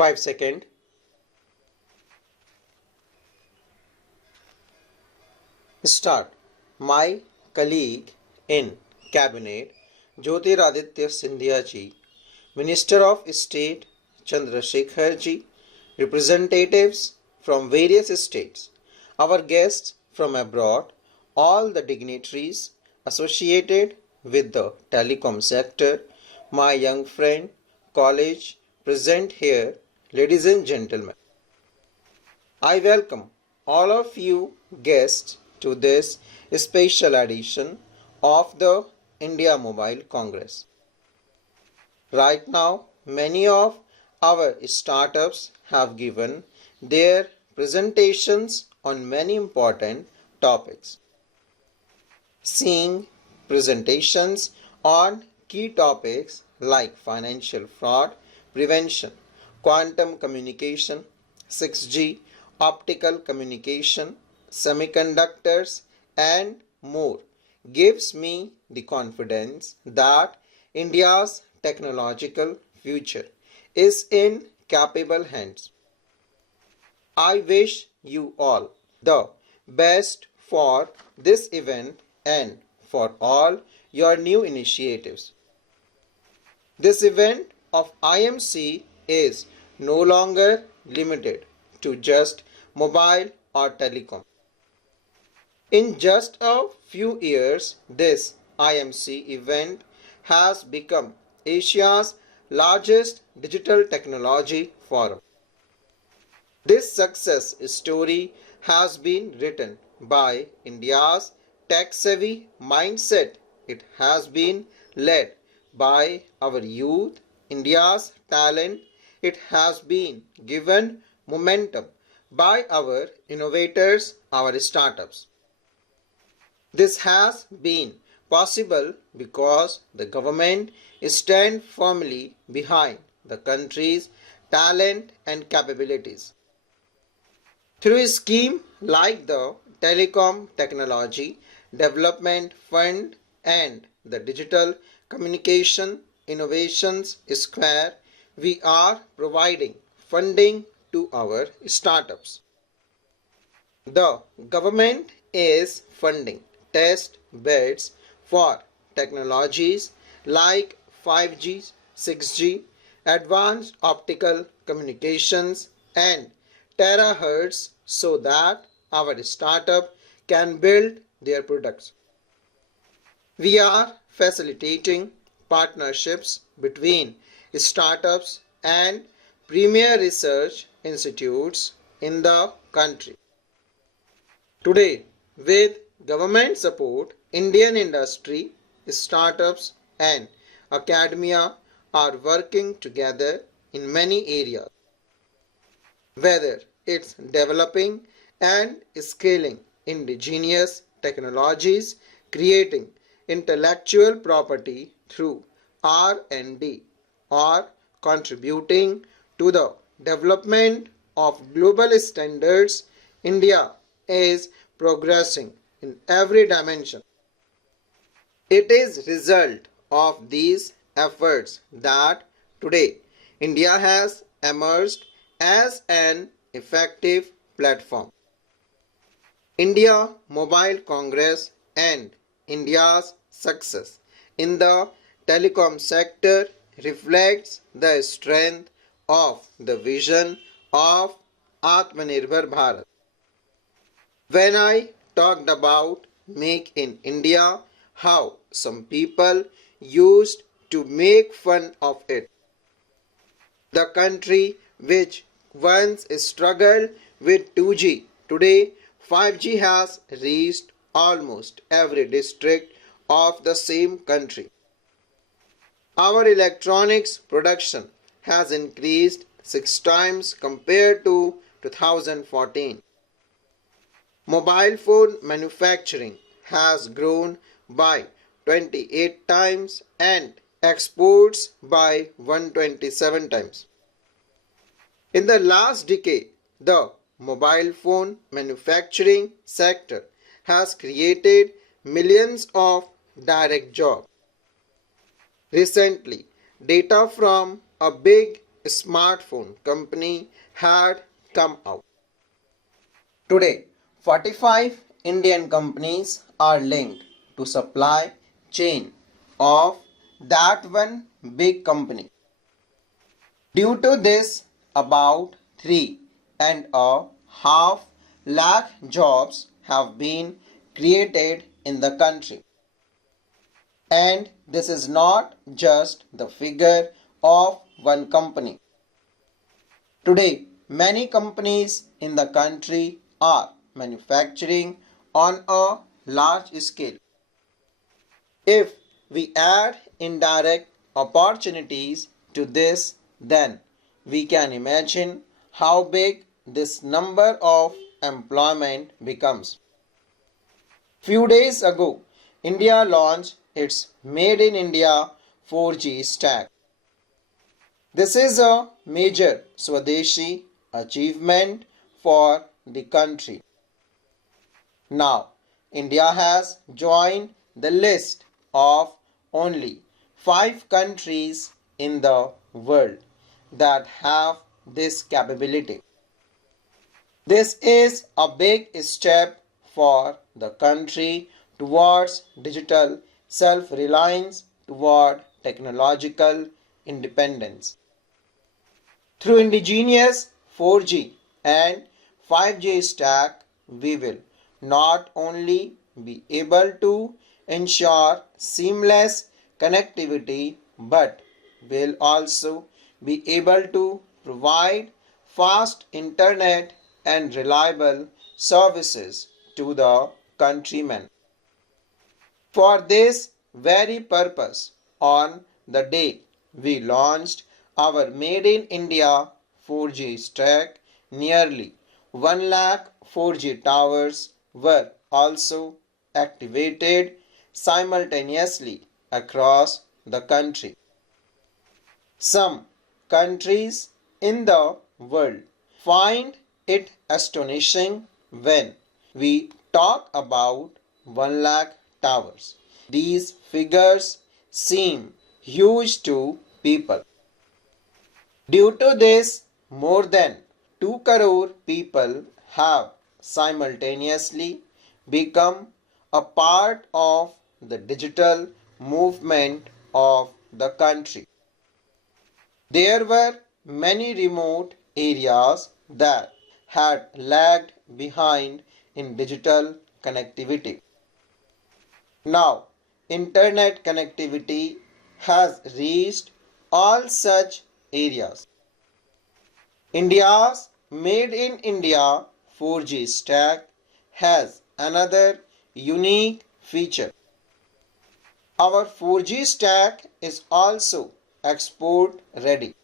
5 seconds. Start. My colleague in Cabinet, Jyotiraditya Scindia ji, Minister of State Chandrasekhar ji, representatives from various states, our guests from abroad, all the dignitaries associated with the telecom sector, my young friend, college present here, ladies and gentlemen. I welcome all of you guests to this special edition of the India Mobile Congress. Right now, many of our startups have given their presentations on many important topics. Seeing presentations on key topics like financial fraud prevention, quantum communication, 6G, optical communication, semiconductors, and more gives me the confidence that India's technological future is in capable hands. I wish you all the best for this event and for all your new initiatives. This event of IMC is no longer limited to just mobile or telecom. In just a few years, this IMC event has become Asia's largest digital technology forum. This success story has been written by India's tech-savvy mindset. It has been led by our youth, India's talent. It has been given momentum by our innovators, our startups. This has been possible because the government stands firmly behind the country's talent and capabilities. Through a scheme like the Telecom Technology Development Fund and the Digital Communication Innovations Square, we are providing funding to our startups. The government is funding test beds for technologies like 5G, 6G, advanced optical communications, and terahertz so that our startup can build their products. We are facilitating partnerships between startups and premier research institutes in the country. Today, with government support, Indian industry, startups, and academia are working together in many areas. Whether it's developing and scaling indigenous technologies, creating intellectual property through R&D, or contributing to the development of global standards, India is progressing in every dimension. It is result of these efforts that today India has emerged as an effective platform. India Mobile Congress and India's success in the telecom sector reflects the strength of the vision of Atmanirbhar Bharat. When I talked about Make in India, how some people used to make fun of it. The country which once struggled with 2G, today 5G has reached almost every district of the same country. Our electronics production has increased 6 times compared to 2014. Mobile phone manufacturing has grown by 28 times and exports by 127 times. In the last decade, the mobile phone manufacturing sector has created millions of direct jobs. Recently, data from a big smartphone company had come out. Today, 45 Indian companies are linked to supply chain of that one big company. Due to this, about 3.5 lakh jobs have been created in the country. And this is not just the figure of one company. Today, many companies in the country are manufacturing on a large scale. If we add indirect opportunities to this, then we can imagine how big this number of employment becomes. Few days ago, India launched its Made in India 4G stack. This is a major Swadeshi achievement for the country. Now, India has joined the list of only 5 countries in the world that have this capability. This is a big step for the country towards digital self-reliance, toward technological independence. Through indigenous 4G and 5G stack, we will not only be able to ensure seamless connectivity but will also be able to provide fast internet and reliable services to the countrymen. For this very purpose, on the day we launched our Made in India 4G stack, nearly 1 lakh 4G towers were also activated simultaneously across the country. Some countries in the world find it astonishing when we talk about 1 lakh towers. These figures seem huge to people. Due to this, more than 2 crore people have simultaneously become a part of the digital movement of the country. There were many remote areas that had lagged behind in digital connectivity. Now, internet connectivity has reached all such areas. India's Made in India 4G stack has another unique feature. Our 4G stack is also export ready.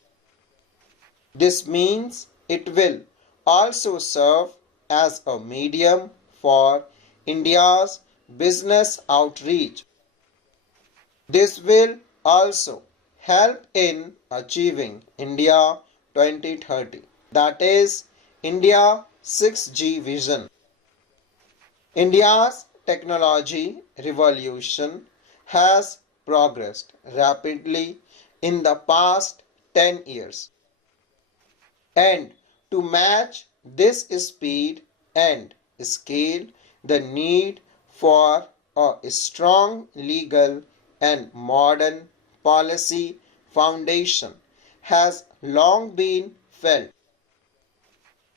This means it will also serve as a medium for India's business outreach. This will also help in achieving India 2030, that is India 6G vision. India's technology revolution has progressed rapidly in the past 10 years. And to match this speed and scale, the need for a strong legal and modern policy foundation has long been felt.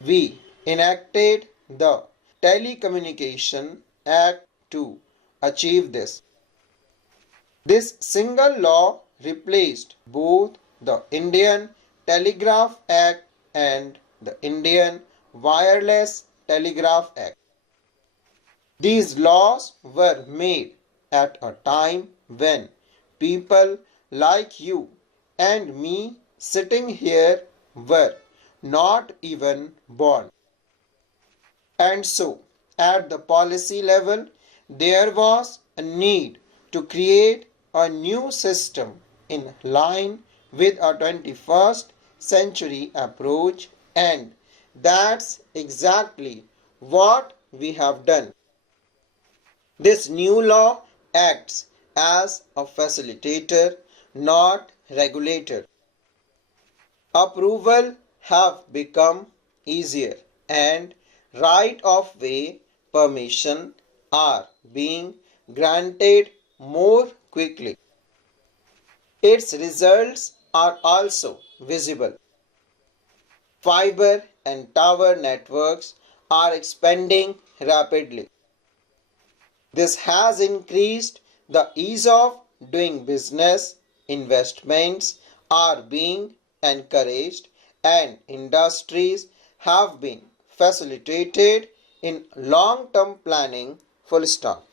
We enacted the Telecommunication Act to achieve this. This single law replaced both the Indian Telegraph Act and the Indian Wireless Telegraph Act. These laws were made at a time when people like you and me sitting here were not even born. And so, at the policy level, there was a need to create a new system in line with a 21st century approach, and that's exactly what we have done. This new law acts as a facilitator, not regulator. Approval have become easier and right of way permission are being granted more quickly. Its results are also visible. Fiber and tower networks are expanding rapidly. This has increased the ease of doing business, investments are being encouraged, and industries have been facilitated in long term planning. Full stop.